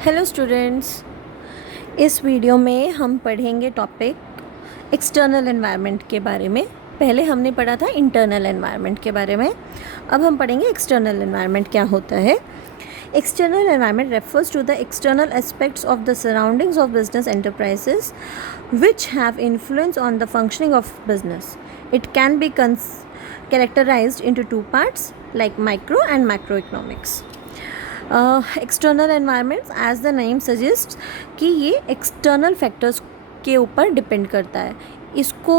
Hello students. इस video में हम पढ़ेंगे टॉपिक एक्सटर्नल एनवायरनमेंट के बारे में। पहले हमने पढ़ा था इंटरनल एनवायरनमेंट के बारे में, अब हम पढ़ेंगे एक्सटर्नल एनवायरनमेंट क्या होता है। External environment refers to the external aspects of the surroundings of business enterprises which have influence on the functioning of business. It can be characterized into two parts like micro and macroeconomics. External environment as the name suggest कि ये external factors के ऊपर depend करता है। इसको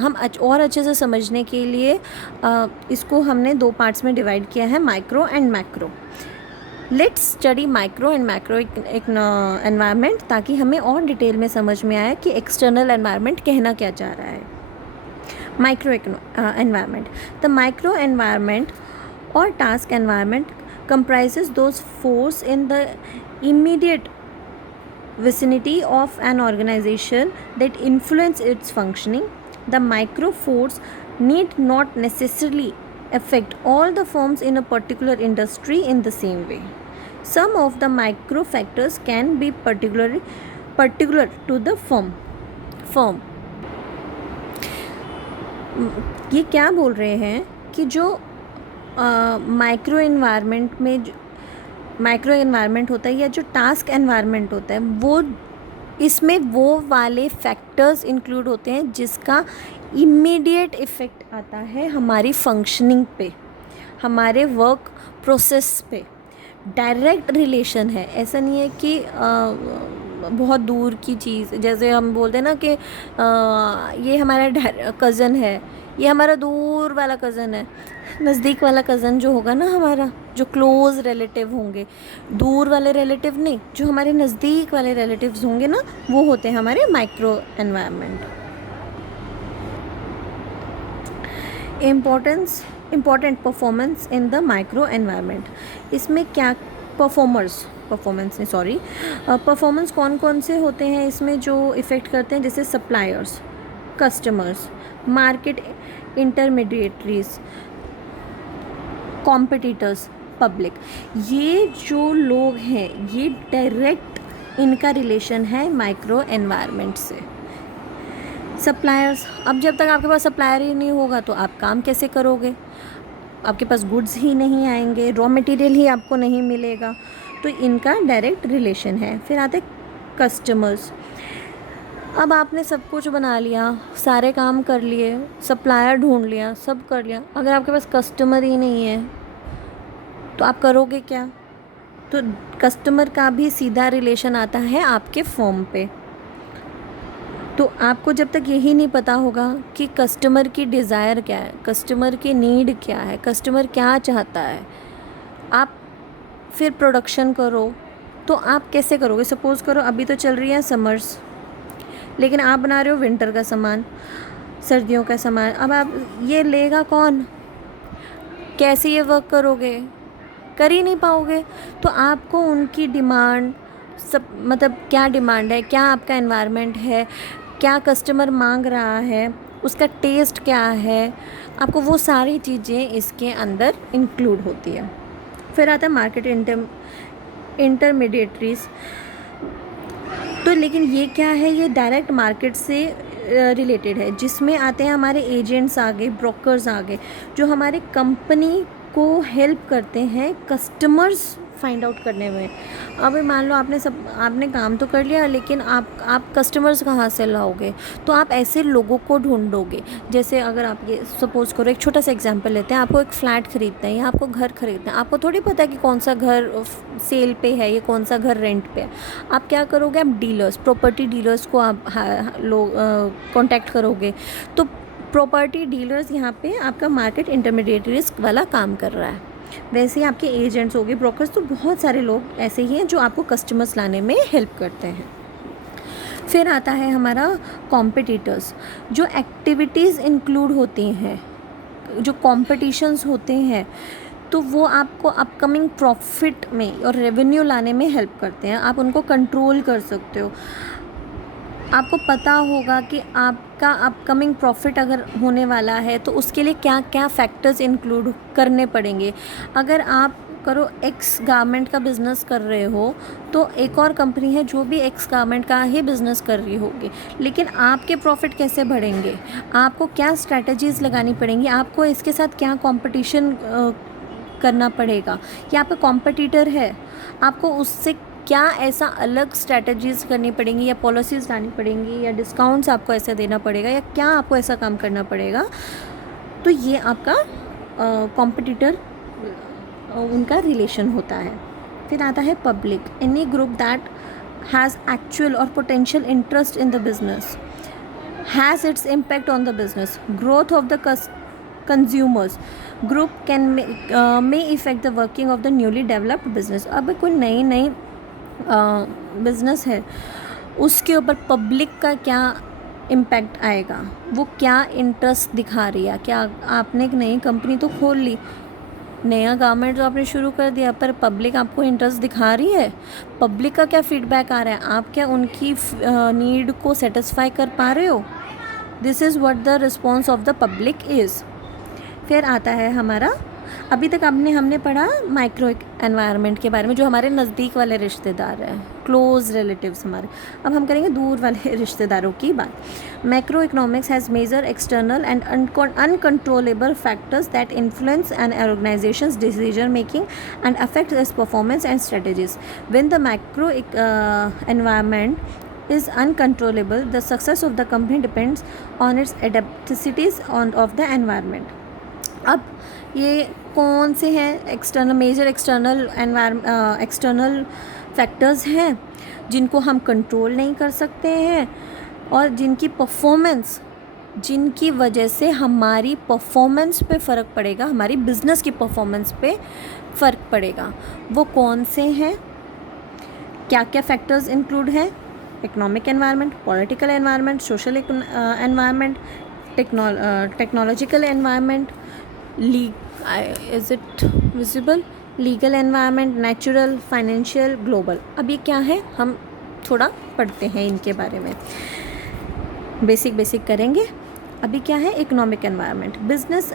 हम और अच्छे से समझने के लिए इसको हमने दो पार्ट्स में डिवाइड किया है, micro and macro. Let's study micro and macro environment ताकि हमें और डिटेल में समझ में आए कि एक्सटर्नल एनवायरनमेंट कहना क्या चाह रहा है। Micro environment, the micro environment और task environment comprises those force in the immediate vicinity of an organization that influence its functioning. The micro force need not necessarily affect all the firms in a particular industry in the same way. Some of the micro factors can be particular to the firm. ये क्या बोल रहे हैं कि जो micro environment में micro environment होता है या जो टास्क एनवायरनमेंट होता है वो इसमें वो वाले फैक्टर्स इंक्लूड होते हैं जिसका इमीडिएट इफ़ेक्ट आता है हमारी फंक्शनिंग पे, हमारे वर्क प्रोसेस पे। डायरेक्ट रिलेशन है, ऐसा नहीं है कि बहुत दूर की चीज़, जैसे हम बोलते हैं ना कि ये हमारा कज़न है, ये हमारा दूर वाला कज़न है। नज़दीक वाला कज़न जो होगा ना, हमारा जो क्लोज़ रिलेटिव होंगे, दूर वाले रिलेटिव नहीं, जो हमारे नज़दीक वाले रिलेटिव्स होंगे ना, वो होते हैं हमारे micro environment. Important performance in the micro environment, इसमें क्या परफॉर्मेंस कौन कौन से होते हैं इसमें जो इफ़ेक्ट करते हैं, जैसे suppliers, customers, market intermediaries, competitors, public. ये जो लोग हैं ये डायरेक्ट इनका रिलेशन है माइक्रो एनवायरनमेंट से। सप्लायर्स, अब जब तक आपके पास सप्लायर ही नहीं होगा तो आप काम कैसे करोगे? आपके पास गुड्स ही नहीं आएंगे, रॉ मटेरियल ही आपको नहीं मिलेगा, तो इनका डायरेक्ट रिलेशन है। फिर आते कस्टमर्स। अब आपने सब कुछ बना लिया, सारे काम कर लिए, सप्लायर ढूंढ लिया, सब कर लिया, अगर आपके पास कस्टमर ही नहीं है तो आप करोगे क्या? तो कस्टमर का भी सीधा रिलेशन आता है आपके फर्म पे। तो आपको जब तक यही नहीं पता होगा कि कस्टमर की डिज़ायर क्या है, कस्टमर की नीड क्या है, कस्टमर क्या चाहता है, आप फिर प्रोडक्शन करो तो आप कैसे करोगे? सपोज़ करो अभी तो चल रही है समर्स, लेकिन आप बना रहे हो विंटर का सामान, सर्दियों का सामान। अब आप ये लेगा कौन? कैसे ये वर्क करोगे? कर ही नहीं पाओगे। तो आपको उनकी डिमांड, सब मतलब क्या डिमांड है, क्या आपका एनवायरनमेंट है, क्या कस्टमर मांग रहा है, उसका टेस्ट क्या है, आपको वो सारी चीज़ें इसके अंदर इंक्लूड होती है। फिर आता है मार्केट इंटरमीडिएटरीज। तो लेकिन ये क्या है? ये डायरेक्ट मार्केट से रिलेटेड है, जिसमें आते हैं हमारे एजेंट्स आगे, ब्रोकर्स आगे, जो हमारे कंपनी को हेल्प करते हैं कस्टमर्स फाइंड आउट करने में। अब मान लो आपने काम तो कर लिया, लेकिन आप कस्टमर्स कहाँ से लाओगे? तो आप ऐसे लोगों को ढूंढोगे। जैसे अगर आप ये सपोज़ करो, एक छोटा सा एग्जांपल लेते हैं, आपको एक फ़्लैट ख़रीदना है या आपको घर ख़रीदना है, आपको थोड़ी पता है कि कौन सा घर सेल पे है या कौन सा घर रेंट पे है। आप क्या करोगे? आप डीलर्स, प्रॉपर्टी डीलर्स को आप कॉन्टैक्ट करोगे। तो प्रॉपर्टी डीलर्स यहाँ पे आपका मार्केट इंटरमीडिएटरीज वाला काम कर रहा है। वैसे ही आपके एजेंट्स हो गए, ब्रोकर्स, तो बहुत सारे लोग ऐसे ही हैं जो आपको कस्टमर्स लाने में हेल्प करते हैं। फिर आता है हमारा कॉम्पिटिटर्स। जो एक्टिविटीज़ इंक्लूड होती हैं, जो कॉम्पिटिशन्स होते हैं, तो वो आपको अपकमिंग प्रॉफिट में और रेवेन्यू लाने में हेल्प करते हैं। आप उनको कंट्रोल कर सकते हो। आपको पता होगा कि आपका अपकमिंग प्रॉफिट अगर होने वाला है तो उसके लिए क्या क्या फैक्टर्स इंक्लूड करने पड़ेंगे। अगर आप करो एक्स गारमेंट का बिज़नेस कर रहे हो तो एक और कंपनी है जो भी एक्स गारमेंट का ही बिज़नेस कर रही होगी, लेकिन आपके प्रॉफिट कैसे बढ़ेंगे, आपको क्या स्ट्रैटेजीज़ लगानी पड़ेंगी, आपको इसके साथ क्या कंपटीशन करना पड़ेगा, या आपका कॉम्पिटिटर है, आपको उससे क्या ऐसा अलग स्ट्रैटेजीज़ करनी पड़ेंगी या पॉलिसीज़ लानी पड़ेंगी या डिस्काउंट्स आपको ऐसा देना पड़ेगा या क्या आपको ऐसा काम करना पड़ेगा। तो ये आपका कॉम्पिटिटर उनका रिलेशन होता है। फिर आता है public, any group that has actual or potential interest in the business, has its impact on the business, growth of the consumers group can may effect the working of the newly developed business. अब कोई नई business है उसके ऊपर public का क्या impact आएगा, वो क्या इंटरेस्ट दिखा रही है। क्या आपने एक नई कंपनी तो खोल ली, नया गारमेंट जो आपने शुरू कर दिया, पर पब्लिक आपको इंटरेस्ट दिखा रही है, पब्लिक का क्या फीडबैक आ रहा है, आप क्या उनकी नीड को सेटिस्फाई कर पा रहे हो। This is what the response of the public is. फिर आता है हमारा, अभी तक हमने पढ़ा माइक्रो एनवायरनमेंट के बारे में, जो हमारे नज़दीक वाले रिश्तेदार हैं, क्लोज रिलेटिव्स हमारे। अब हम करेंगे दूर वाले रिश्तेदारों की बात। Macro economics has major external and uncontrollable factors that influence an organisations decision making and affect its performance and strategies. When the macro environment is uncontrollable, the success of the company depends on its adaptabilities of the environment. अब ये कौन से हैं external factors हैं जिनको हम control नहीं कर सकते हैं और जिनकी वजह से हमारी परफॉर्मेंस पे फ़र्क पड़ेगा, हमारी बिज़नेस की परफॉर्मेंस पे फ़र्क पड़ेगा। वो कौन से हैं, क्या क्या फैक्टर्स इंक्लूड हैं? Economic environment, political environment, social environment, technological environment, is it visible, legal environment, natural, financial, global. अब ये क्या है, हम थोड़ा पढ़ते हैं इनके बारे में, बेसिक करेंगे। अभी क्या है, economic environment. Business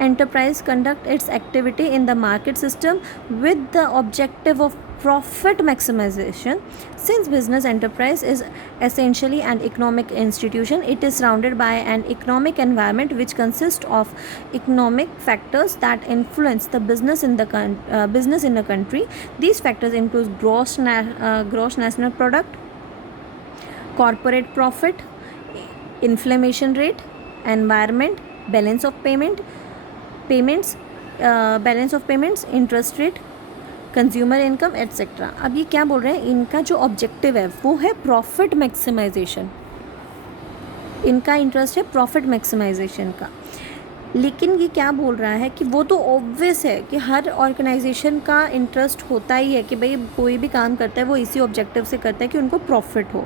enterprise conduct its activity in the market system with the objective of profit maximization. Since business enterprise is essentially an economic institution, it is surrounded by an economic environment which consists of economic factors that influence the business in the country. These factors include gross national product, corporate profit, inflation rate, environment, balance of payments, interest rate, consumer income etcetera. अब ये क्या बोल रहे हैं, इनका जो objective है वो है प्रॉफिट मैक्सिमाइजेशन, इनका इंटरेस्ट है प्रॉफिट मैक्सिमाइजेशन का। लेकिन ये क्या बोल रहा है कि वो तो ऑब्वियस है कि हर ऑर्गेनाइजेशन का इंटरेस्ट होता ही है कि भाई कोई भी काम करता है वो इसी ऑब्जेक्टिव से करता है कि उनको प्रॉफिट हो।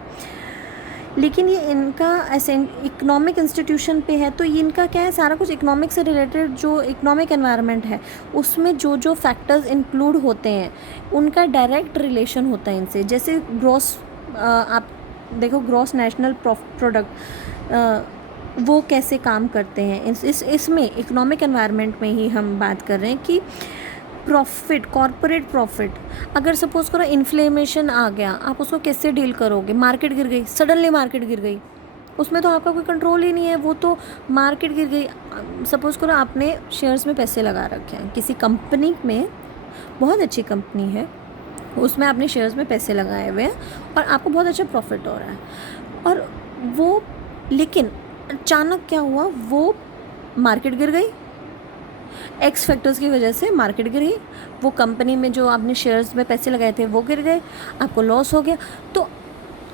लेकिन ये इनका ऐसे इकोनॉमिक इंस्टीट्यूशन पे है, तो इनका क्या है, सारा कुछ इकोनॉमिक से रिलेटेड जो इकोनॉमिक एनवायरनमेंट है उसमें जो फैक्टर्स इंक्लूड होते हैं उनका डायरेक्ट रिलेशन होता है इनसे। जैसे आप देखो ग्रॉस नेशनल प्रोडक्ट वो कैसे काम करते हैं, इसमें इकोनॉमिक एनवायरनमेंट में ही हम बात कर रहे हैं कि प्रॉफिट, कॉर्पोरेट प्रॉफिट, अगर सपोज़ करो इन्फ्लेमेशन आ गया, आप उसको कैसे डील करोगे। मार्केट गिर गई, सडनली मार्केट गिर गई, उसमें तो आपका कोई कंट्रोल ही नहीं है, वो तो मार्केट गिर गई। सपोज़ करो आपने शेयर्स में पैसे लगा रखे हैं किसी कंपनी में, बहुत अच्छी कंपनी है, उसमें आपने शेयर्स में पैसे लगाए हुए हैं और आपको बहुत अच्छा प्रॉफिट हो रहा है, और वो लेकिन अचानक क्या हुआ, वो मार्केट गिर गई, एक्स फैक्टर्स की वजह से मार्केट गिर गई, वो कंपनी में जो आपने शेयर्स में पैसे लगाए थे वो गिर गए, आपको लॉस हो गया। तो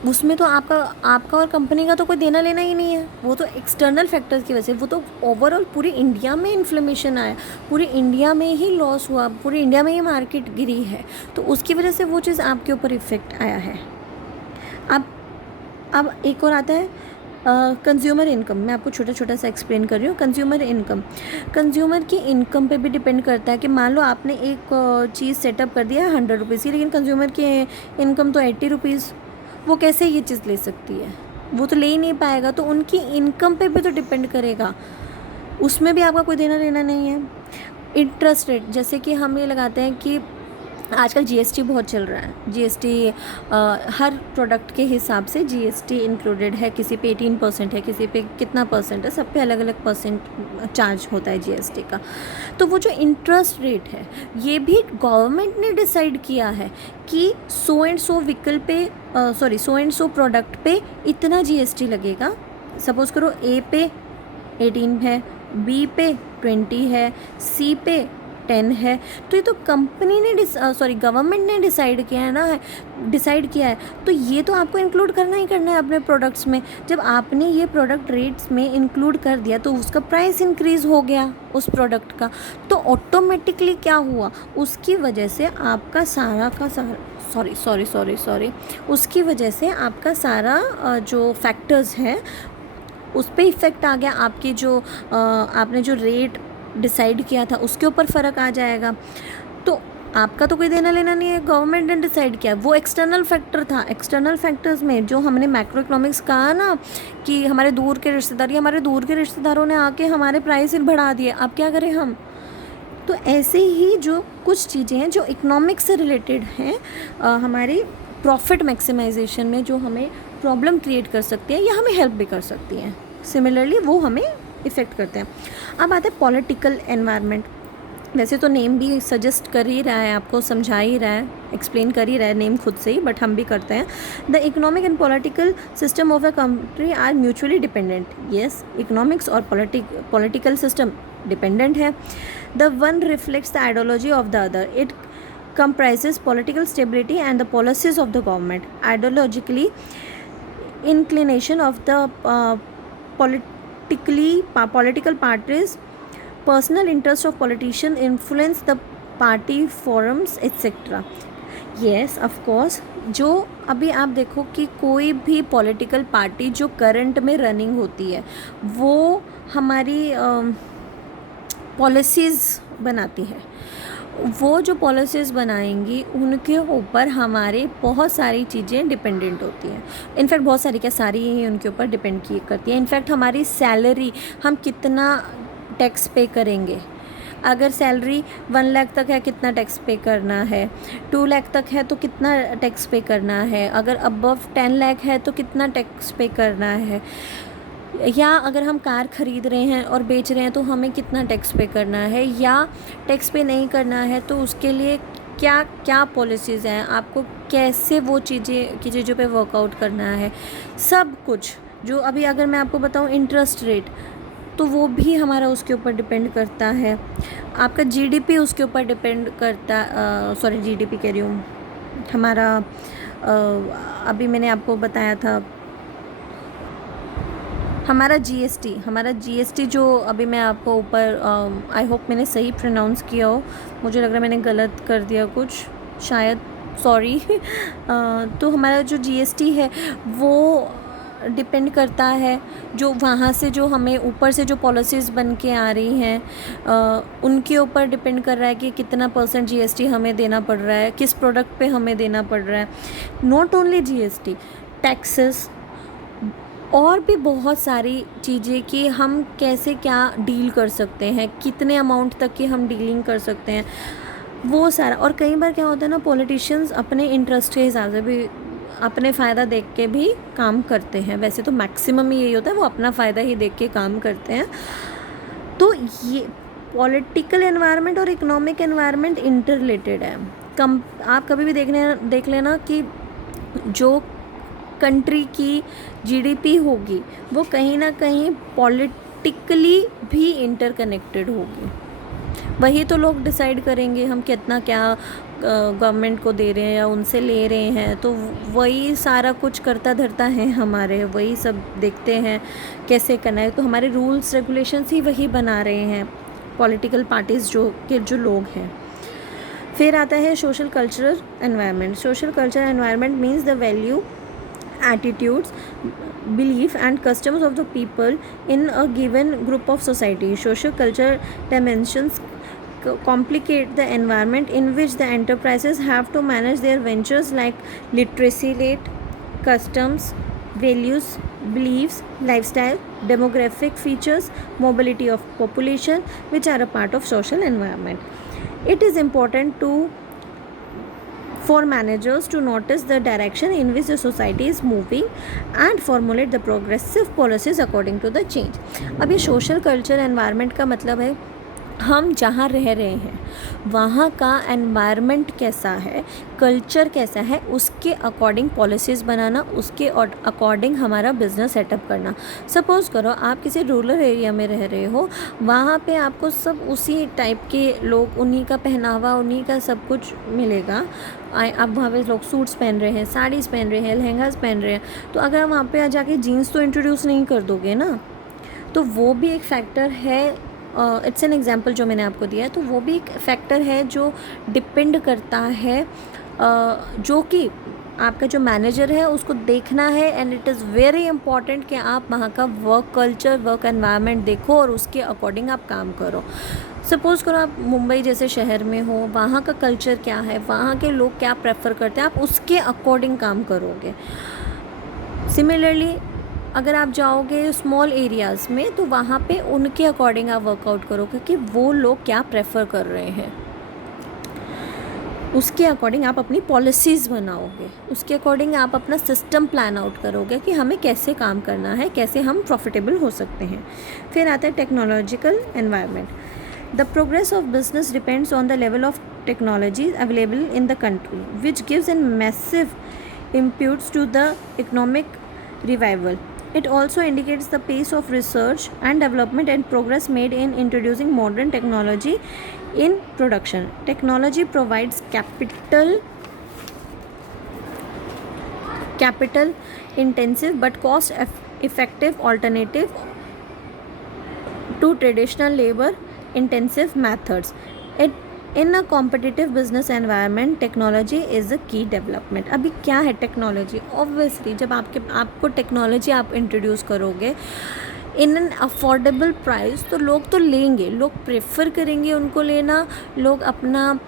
उसमें तो आपका और कंपनी का तो कोई देना लेना ही नहीं है, वो तो एक्सटर्नल फैक्टर्स की वजह से, वो तो ओवरऑल पूरी इंडिया में इन्फ्लेमेशन आया, पूरी इंडिया में ही लॉस हुआ, पूरी इंडिया में ही मार्केट गिरी है, तो उसकी वजह से वो चीज़ आपके ऊपर इफ़ेक्ट आया है। अब एक और आता है कंज्यूमर इनकम। मैं आपको छोटा सा एक्सप्लेन कर रही हूँ। कंज्यूमर की इनकम पे भी डिपेंड करता है कि मान लो आपने एक चीज़ सेटअप कर दिया है 100 रुपीज़ की, लेकिन कंज्यूमर की इनकम तो 80 रुपीज़, वो कैसे ये चीज़ ले सकती है, वो तो ले ही नहीं पाएगा। तो उनकी इनकम पे भी तो डिपेंड करेगा, उसमें भी आपका कोई देना लेना नहीं है। इंटरेस्ट रेट, जैसे कि हम ये लगाते हैं कि आजकल जीएसटी बहुत चल रहा है। जीएसटी हर प्रोडक्ट के हिसाब से जीएसटी इंक्लूडेड है, किसी पे 18% है, किसी पे कितना परसेंट है, सब पे अलग अलग परसेंट चार्ज होता है जीएसटी का। तो वो जो इंटरेस्ट रेट है ये भी गवर्नमेंट ने डिसाइड किया है कि सो एंड सो व्हीकल पे सो एंड सो प्रोडक्ट पे इतना जीएसटी लगेगा। सपोज़ करो ए पे 18 है, बी पे 20 है, सी पे 10 है। तो ये तो कंपनी ने गवर्नमेंट ने डिसाइड किया है ना, डिसाइड किया है, तो ये तो आपको इंक्लूड करना ही करना है अपने प्रोडक्ट्स में। जब आपने ये प्रोडक्ट रेट्स में इंक्लूड कर दिया तो उसका प्राइस इंक्रीज़ हो गया उस प्रोडक्ट का, तो ऑटोमेटिकली क्या हुआ, उसकी वजह से आपका सारा का सारा उसकी वजह से आपका सारा जो फैक्टर्स हैं उस पर इफ़ेक्ट आ गया। आपकी जो आपने जो रेट डिसाइड किया था उसके ऊपर फ़र्क आ जाएगा। तो आपका तो कोई देना लेना नहीं है, गवर्नमेंट ने डिसाइड किया। वो एक्सटर्नल फैक्टर था। एक्सटर्नल फैक्टर्स में जो हमने मैक्रो इकोनॉमिक्स कहा ना कि हमारे दूर के रिश्तेदारों ने आके हमारे प्राइस बढ़ा दिए, अब क्या करें हम। तो ऐसे ही जो कुछ चीज़ें हैं जो इकोनॉमिक्स से रिलेटेड हैं, हमारी प्रॉफिट मैक्सिमाइजेशन में जो हमें प्रॉब्लम क्रिएट कर सकती हैं या हमें हेल्प भी कर सकती हैं, सिमिलरली वो हमें इफ़ेक्ट करते हैं। अब आते हैं पॉलिटिकल एनवायरनमेंट। वैसे तो नेम भी सजेस्ट कर ही रहा है, आपको समझा ही रहा है, एक्सप्लेन कर ही रहा है नेम खुद से ही, बट हम भी करते हैं। The economic and political system of a country are mutually dependent. Yes, economics और पॉलिटिकल सिस्टम डिपेंडेंट है। The one reflects the ideology of the other. It comprises political stability and the policies of the government. Ideologically, inclination of the political parties, personal interest of politicians influence the party forums etc. Yes, of course, जो अभी आप देखो कि कोई भी political party जो current में running होती है वो हमारी पॉलिसीज़ बनाती है। वो जो पॉलिसीज़ बनाएंगी उनके ऊपर हमारे बहुत सारी चीज़ें डिपेंडेंट होती हैं। इनफैक्ट बहुत सारी, क्या सारी ही उनके ऊपर डिपेंड करती है। इनफैक्ट हमारी सैलरी, हम कितना टैक्स पे करेंगे, अगर सैलरी 1 लाख तक है कितना टैक्स पे करना है, 2 लाख तक है तो कितना टैक्स पे करना है, अगर अबव 10 लाख है तो कितना टैक्स पे करना है, या अगर हम कार ख़रीद रहे हैं और बेच रहे हैं तो हमें कितना टैक्स पे करना है, या टैक्स पे नहीं करना है तो उसके लिए क्या क्या पॉलिसीज़ हैं, आपको कैसे वो चीज़ों पे वर्कआउट करना है, सब कुछ। जो अभी अगर मैं आपको बताऊं इंटरेस्ट रेट, तो वो भी हमारा उसके ऊपर डिपेंड करता है। आपका जीडीपी उसके ऊपर डिपेंड करता, जीडीपी कह रही हूँ, हमारा अभी मैंने आपको बताया था हमारा जीएसटी जो अभी मैं आपको ऊपर, आई होप मैंने सही प्रोनाउंस किया हो, मुझे लग रहा है मैंने गलत कर दिया कुछ शायद, सॉरी। तो हमारा जो जीएसटी है वो डिपेंड करता है जो वहाँ से जो हमें ऊपर से जो पॉलिसीज़ बन के आ रही हैं उनके ऊपर डिपेंड कर रहा है कि कितना % जीएसटी हमें देना पड़ रहा है, किस प्रोडक्ट पे हमें देना पड़ रहा है। नॉट ओनली जीएसटी, टैक्सेस और भी बहुत सारी चीज़ें कि हम कैसे क्या डील कर सकते हैं, कितने अमाउंट तक की हम डीलिंग कर सकते हैं, वो सारा। और कई बार क्या होता है ना, पॉलिटिशियंस अपने इंटरेस्ट के हिसाब से भी, अपने फ़ायदा देख के भी काम करते हैं। वैसे तो मैक्सिमम यही होता है, वो अपना फ़ायदा ही देख के काम करते हैं। तो ये पॉलिटिकल एनवायरनमेंट और इकोनॉमिक एनवायरनमेंट इंटर रिलेटेड है। आप कभी भी देख लेना कि जो कंट्री की जीडीपी होगी वो कहीं ना कहीं पॉलिटिकली भी इंटरकनेक्टेड होगी। वही तो लोग डिसाइड करेंगे हम कितना क्या गवर्नमेंट को दे रहे हैं या उनसे ले रहे हैं, तो वही सारा कुछ करता धरता है हमारे, वही सब देखते हैं कैसे करना है। तो हमारे रूल्स रेगुलेशंस ही वही बना रहे हैं पॉलिटिकल पार्टीज़ जो लोग हैं। फिर आता है social cultural environment. Social cultural environment means the value, attitudes, belief and customs of the people in a given group of society. Social culture dimensions complicate the environment in which the enterprises have to manage their ventures, like literacy rate, customs, values, beliefs, lifestyle, demographic features, mobility of population, which are a part of social environment. It is important for managers to notice the direction in which the society is moving and formulate the progressive policies according to the change. अब ये social culture environment का मतलब है हम जहाँ रह रहे हैं वहाँ का एनवायरनमेंट कैसा है, कल्चर कैसा है, उसके अकॉर्डिंग पॉलिसीज़ बनाना, उसके अकॉर्डिंग हमारा बिज़नेस सेटअप करना. सपोज़ करो आप किसी रूरल एरिया में रह रहे हो, वहाँ पे आपको सब उसी टाइप के लोग, उन्हीं का पहनावा, उन्हीं का सब कुछ मिलेगा. अब वहाँ पे लोग सूट्स पहन रहे हैं, साड़ीज़ पहन रहे हैं, लहंगास पहन रहे हैं, तो अगर वहाँ पे जाके जीन्स तो इंट्रोड्यूस नहीं कर दोगे ना, तो वो भी एक फैक्टर है. इट्स एन एग्जाम्पल जो मैंने आपको दिया है, तो वो भी एक फैक्टर है जो डिपेंड करता है, जो कि आपका जो मैनेजर है उसको देखना है. And it is very important कि आप वहाँ का वर्क कल्चर, वर्क एनवायरनमेंट देखो और उसके अकॉर्डिंग आप काम करो. सपोज़ करो आप मुंबई जैसे शहर में हो, वहाँ का कल्चर क्या है, वहाँ के लोग क्या प्रेफर करते हैं, आप उसके अकॉर्डिंग काम करोगे. सिमिलरली अगर आप जाओगे स्मॉल एरियाज़ में, तो वहाँ पे उनके अकॉर्डिंग आप वर्कआउट करोगे कि वो लोग क्या प्रेफर कर रहे हैं, उसके अकॉर्डिंग आप अपनी पॉलिसीज़ बनाओगे, उसके अकॉर्डिंग आप अपना सिस्टम प्लान आउट करोगे कि हमें कैसे काम करना है, कैसे हम प्रॉफिटेबल हो सकते हैं. फिर आता है technological environment. The progress of business depends on the level of technology available in the country, which gives an massive impulse to the economic revival. It also indicates the pace of research and development and progress made in introducing modern technology in production. Technology provides capital intensive but cost effective alternative to traditional labor intensive methods. In a competitive business environment, technology is a key development. अभी क्या है technology? Obviously जब आपको technology आप introduce करोगे in an affordable price, तो लोग तो लेंगे, लोग प्रेफर करेंगे उनको लेना, लोग अपना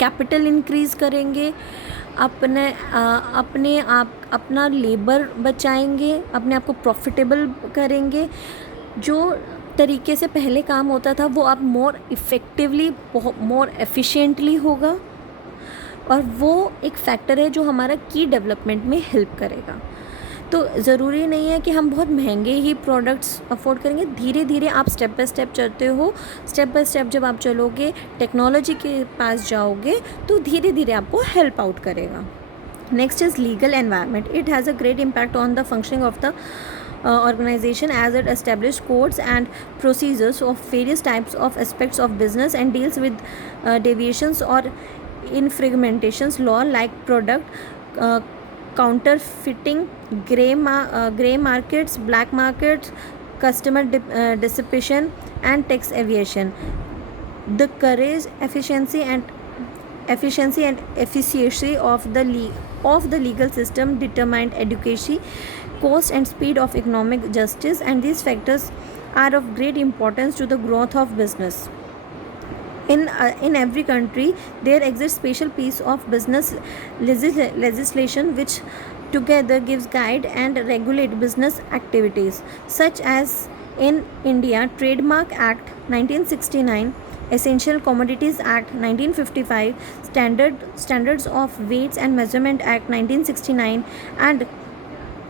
कैपिटल इंक्रीज़ करेंगे, अपना लेबर बचाएंगे, अपने आप को प्रॉफिटेबल करेंगे. जो तरीके से पहले काम होता था वो अब मोर इफ़ेक्टिवली, मोर एफिशिएंटली होगा, और वो एक फैक्टर है जो हमारा की डेवलपमेंट में हेल्प करेगा. तो ज़रूरी नहीं है कि हम बहुत महंगे ही प्रोडक्ट्स अफोर्ड करेंगे. धीरे धीरे आप स्टेप बाय स्टेप चलते हो, स्टेप बाय स्टेप जब आप चलोगे, टेक्नोलॉजी के पास जाओगे, तो धीरे धीरे आपको हेल्प आउट करेगा. Next is legal environment. It has a great impact on the functioning of the organization as it establishes codes and procedures of various types of aspects of business and deals with deviations or infringements law like product counterfeiting, grey markets, black markets, customer dissipation and tax evasion. The courage, efficiency and efficiency of the legal system determined education, cost and speed of economic justice, and these factors are of great importance to the growth of business. In every country there exists special piece of business legislation which together gives guide and regulate business activities, such as in India Trademark Act 1969, Essential Commodities Act 1955, Standards of Weights and Measurement Act 1969 and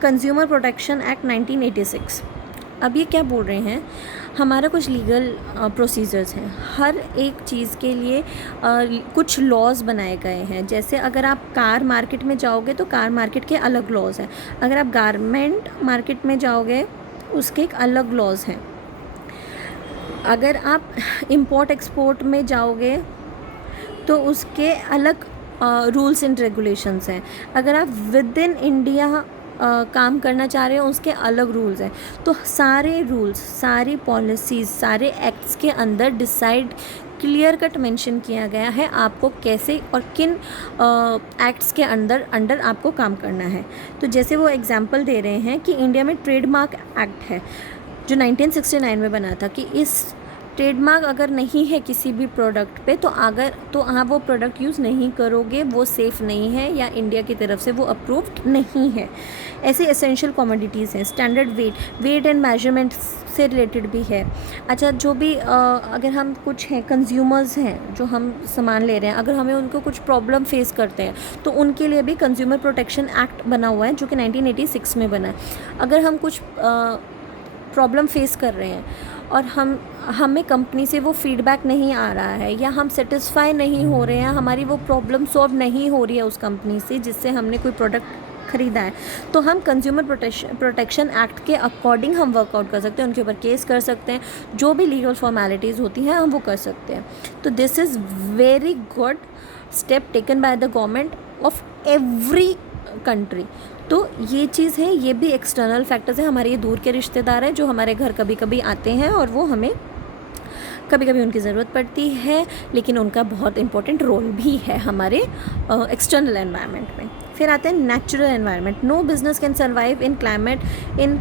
consumer protection act 1986. अब ये क्या बोल रहे हैं, हमारा कुछ legal procedures हैं. हर एक चीज़ के लिए कुछ लॉज बनाए गए हैं. जैसे अगर आप कार मार्केट में जाओगे तो कार मार्केट के अलग लॉज हैं. अगर आप गारमेंट मार्केट में जाओगे उसके एक अलग लॉज हैं. अगर आप इंपोर्ट एक्सपोर्ट में जाओगे तो उसके अलग रूल्स एंड रेगुलेशंस हैं. अगर आप विद इन इंडिया काम करना चाह रहे हो उसके अलग रूल्स हैं. तो सारे रूल्स, सारी पॉलिसीज़, सारे एक्ट्स के अंदर डिसाइड क्लियर कट मेंशन किया गया है आपको कैसे और किन एक्ट्स के अंडर आपको काम करना है. तो जैसे वो एग्जांपल दे रहे हैं कि इंडिया में ट्रेडमार्क एक्ट है जो 1969 में बना था, कि इस ट्रेडमार्क अगर नहीं है किसी भी प्रोडक्ट पे तो आप वो प्रोडक्ट यूज़ नहीं करोगे, वो सेफ़ नहीं है या इंडिया की तरफ से वो अप्रूव्ड नहीं है। ऐसे एसेंशियल कमोडिटीज़ हैं। स्टैंडर्ड वेट एंड मेजरमेंट से रिलेटेड भी है। अच्छा, जो भी अगर हम कुछ हैं कंज्यूमर्स हैं जो हम सामान ले रहे हैं, अगर हमें उनको कुछ प्रॉब्लम फेस करते हैं तो उनके लिए भी कंज्यूमर प्रोटेक्शन एक्ट बना हुआ है जो कि 1986 में बना है। अगर हम कुछ प्रॉब्लम फेस कर रहे हैं और हमें कंपनी से वो फीडबैक नहीं आ रहा है या हम सेटिस्फाई नहीं हो रहे हैं, हमारी वो प्रॉब्लम सॉल्व नहीं हो रही है उस कंपनी से जिससे हमने कोई प्रोडक्ट ख़रीदा है, तो हम कंज्यूमर प्रोटेक्शन एक्ट के अकॉर्डिंग हम वर्कआउट कर सकते हैं, उनके ऊपर केस कर सकते हैं, जो भी लीगल फॉर्मेलिटीज़ होती हैं हम वो कर सकते हैं। तो this is very good step taken by the government of every country. तो ये चीज़ है, ये भी एक्सटर्नल फैक्टर्स हैं। हमारे ये दूर के रिश्तेदार हैं जो हमारे घर कभी कभी आते हैं और वो हमें कभी कभी उनकी ज़रूरत पड़ती है, लेकिन उनका बहुत इंपॉर्टेंट रोल भी है हमारे एक्सटर्नल एनवायरनमेंट में। फिर आते हैं natural environment. No business can survive in climate in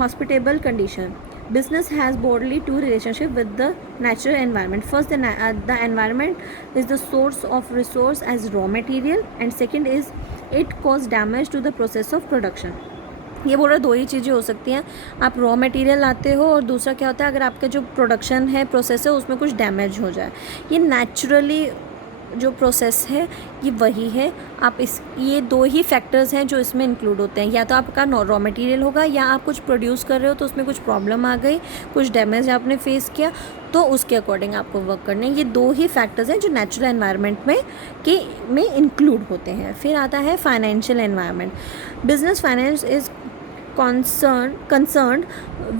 hospitable condition. Business has broadly two relationship with the natural environment. First, the environment is the source of resource as raw material, and second is it cause damage to the process of production. ये बोल रहा दो ही चीज़ें हो सकती हैं, आप raw material लाते हो और दूसरा क्या होता है अगर आपका जो प्रोडक्शन है प्रोसेस है उसमें कुछ डैमेज हो जाए। ये नेचुरली जो प्रोसेस है ये वही है। ये दो ही फैक्टर्स हैं जो इसमें इंक्लूड होते हैं, या तो आपका रॉ मटेरियल होगा या आप कुछ प्रोड्यूस कर रहे हो तो उसमें कुछ प्रॉब्लम आ गई, कुछ डैमेज आपने फेस किया, तो उसके अकॉर्डिंग आपको वर्क करना है। ये दो ही फैक्टर्स हैं जो नेचुरल एनवायरनमेंट में इंक्लूड होते हैं। फिर आता है financial environment. Business finance is concerned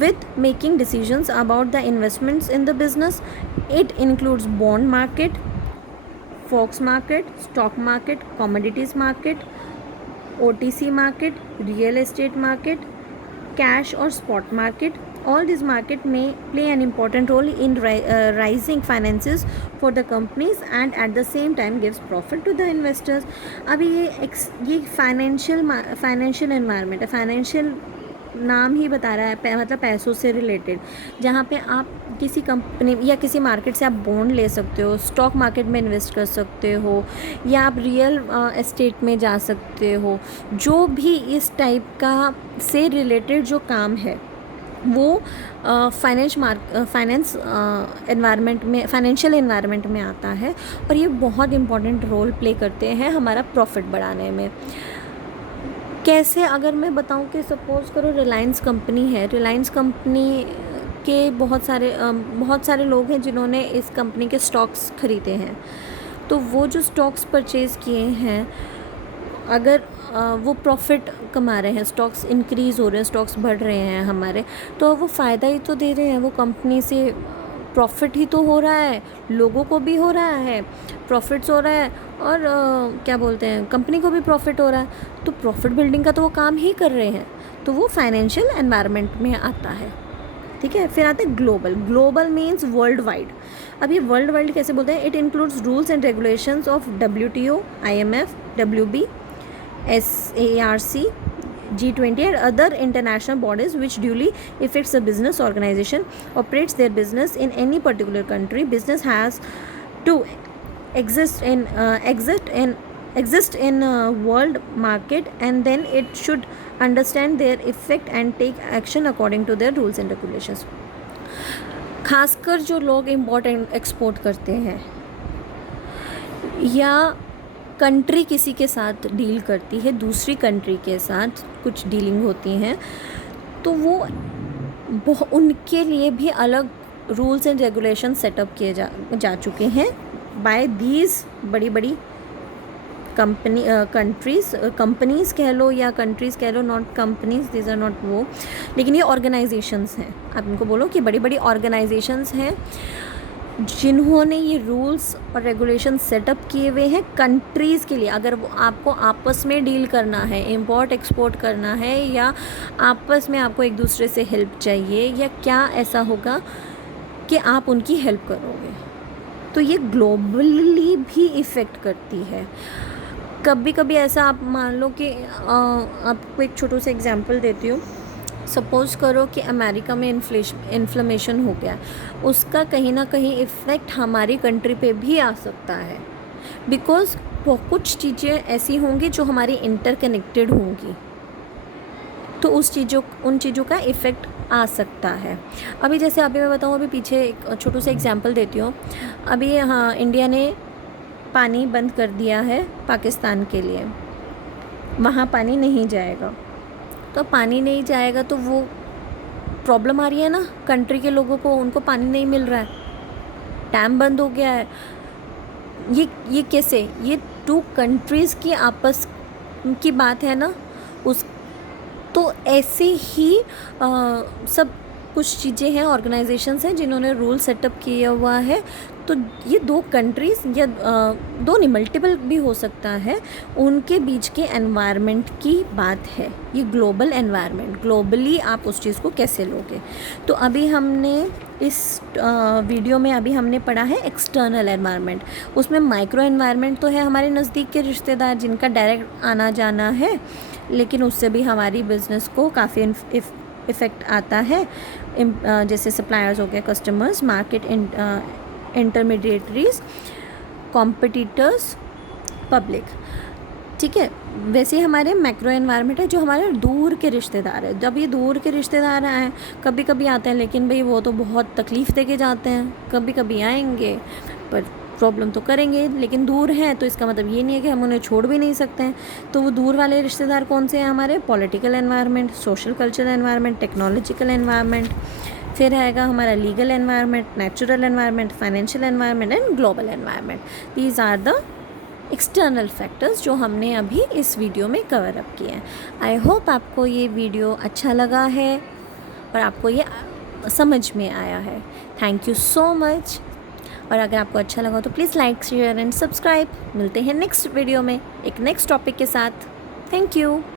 with making decisions about the investments in the business. It includes bond market, forex market, stock market, commodities market, OTC market, real estate market, cash or spot market. All these market may play an important role in rising finances for the companies and at the same time gives profit to the investors. अभी ये financial environment है। Financial नाम ही बता रहा है, मतलब पैसों से रिलेटेड, जहाँ पे आप किसी कंपनी या किसी मार्केट से आप बॉन्ड ले सकते हो, स्टॉक मार्केट में इन्वेस्ट कर सकते हो, या आप रियल एस्टेट में जा सकते हो। जो भी इस टाइप का से रिलेटेड जो काम है वो फाइनेंशियल एनवायरनमेंट में आता है और ये बहुत इंपॉर्टेंट रोल प्ले करते हैं हमारा प्रॉफिट बढ़ाने में। कैसे, अगर मैं बताऊं कि सपोज़ करो रिलायंस कंपनी है, रिलायंस कंपनी के बहुत सारे लोग हैं जिन्होंने इस कंपनी के स्टॉक्स ख़रीदे हैं, तो वो जो स्टॉक्स परचेज़ किए हैं अगर वो प्रॉफिट कमा रहे हैं, स्टॉक्स इंक्रीज़ हो रहे हैं, स्टॉक्स बढ़ रहे हैं हमारे, तो वो फ़ायदा ही तो दे रहे हैं, वो कंपनी से प्रॉफिट ही तो हो रहा है, लोगों को भी हो रहा है, प्रॉफिट्स हो रहा है और क्या बोलते हैं कंपनी को भी प्रॉफिट हो रहा है, तो प्रॉफिट बिल्डिंग का तो वो काम ही कर रहे हैं, तो वो फाइनेंशियल एनवायरनमेंट में आता है। ठीक है, फिर आते हैं ग्लोबल मीन्स वर्ल्ड वाइड। अब ये वर्ल्ड वाइड कैसे बोलते हैं? It includes rules and regulations of WTO, IMF, WB, SARC, G20 and other international bodies which duly affects a business organization operates their business in any particular country. Business has to exist in a world market, and then it should understand their effect and take action according to their rules and regulations. खासकर जो लोग important export करते हैं या country किसी के साथ deal करती है, दूसरी कंट्री के साथ कुछ डीलिंग होती हैं, तो वो उनके लिए भी अलग रूल्स एंड रेगुलेशन सेटअप किए जा चुके हैं बाय दीज बड़ी बड़ी कंपनीज़ कह लो या कंट्रीज़ कह लो, not companies, these are not वो, लेकिन ये ऑर्गेनाइजेशंस हैं। आप इनको बोलो कि बड़ी बड़ी ऑर्गेनाइजेशंस हैं जिन्होंने ये रूल्स और रेगुलेशन सेटअप किए हुए हैं कंट्रीज़ के लिए। अगर वो आपको आपस में डील करना है, इंपोर्ट एक्सपोर्ट करना है, या आपस में आपको एक दूसरे से हेल्प चाहिए, या क्या ऐसा होगा कि आप उनकी हेल्प करोगे, तो ये ग्लोबली भी इफ़ेक्ट करती है। कभी कभी ऐसा आप मान लो कि आपको एक छोटू सा एग्जांपल देती हूँ। सपोज़ करो कि अमेरिका में इन्फ्लेमेशन हो गया, उसका कहीं ना कहीं इफ़ेक्ट हमारी कंट्री पे भी आ सकता है, बिकॉज़ कुछ चीज़ें ऐसी होंगी जो हमारी इंटरकनेक्टेड होंगी, तो उन चीज़ों का इफ़ेक्ट आ सकता है। अभी जैसे अभी मैं बताऊँ, अभी पीछे एक छोटू सा एग्जांपल देती हूँ। अभी हाँ, इंडिया ने पानी बंद कर दिया है पाकिस्तान के लिए, वहाँ पानी नहीं जाएगा। तो पानी नहीं जाएगा तो वो प्रॉब्लम आ रही है ना कंट्री के लोगों को, उनको पानी नहीं मिल रहा है, डैम बंद हो गया है। ये कैसे, ये 2 कंट्रीज़ की आपस की बात है ना, उस तो ऐसे ही सब कुछ चीज़ें हैं, ऑर्गेनाइजेशंस हैं जिन्होंने रूल सेटअप किया हुआ है। तो ये 2 कंट्रीज़ या 2 नहीं, मल्टीपल भी हो सकता है, उनके बीच के एनवायरनमेंट की बात है। ये ग्लोबल एनवायरनमेंट, ग्लोबली आप उस चीज़ को कैसे लोगे। तो अभी हमने इस वीडियो में अभी हमने पढ़ा है एक्सटर्नल एनवायरनमेंट। उसमें माइक्रो एनवायरनमेंट तो है हमारे नज़दीक के रिश्तेदार जिनका डायरेक्ट आना जाना है, लेकिन उससे भी हमारी बिज़नेस को काफ़ी इफ़ेक्ट आता है। जैसे सप्लायर्स हो गए, customers, market intermediaries, competitors, public. ठीक है, वैसे ही हमारे मैक्रो एनवायरनमेंट है जो हमारे दूर के रिश्तेदार है। जब ये दूर के रिश्तेदार आए, कभी कभी आते हैं, लेकिन भाई वो तो बहुत तकलीफ़ दे के जाते हैं। कभी कभी आएंगे पर प्रॉब्लम तो करेंगे, लेकिन दूर हैं तो इसका मतलब ये नहीं है कि हम उन्हें छोड़ भी नहीं सकते हैं। तो वो दूर वाले रिश्तेदार कौन से हैं हमारे? Political environment, social cultural environment, technological environment, फिर आएगा हमारा legal environment, natural environment, financial environment and global environment. These are the external factors जो हमने अभी इस वीडियो में कवर अप किए हैं। आई होप आपको ये वीडियो अच्छा लगा है और आपको ये समझ में आया है। Thank you so much. और अगर आपको अच्छा लगा तो please like, share and subscribe. मिलते हैं नेक्स्ट वीडियो में एक नेक्स्ट टॉपिक के साथ। Thank you.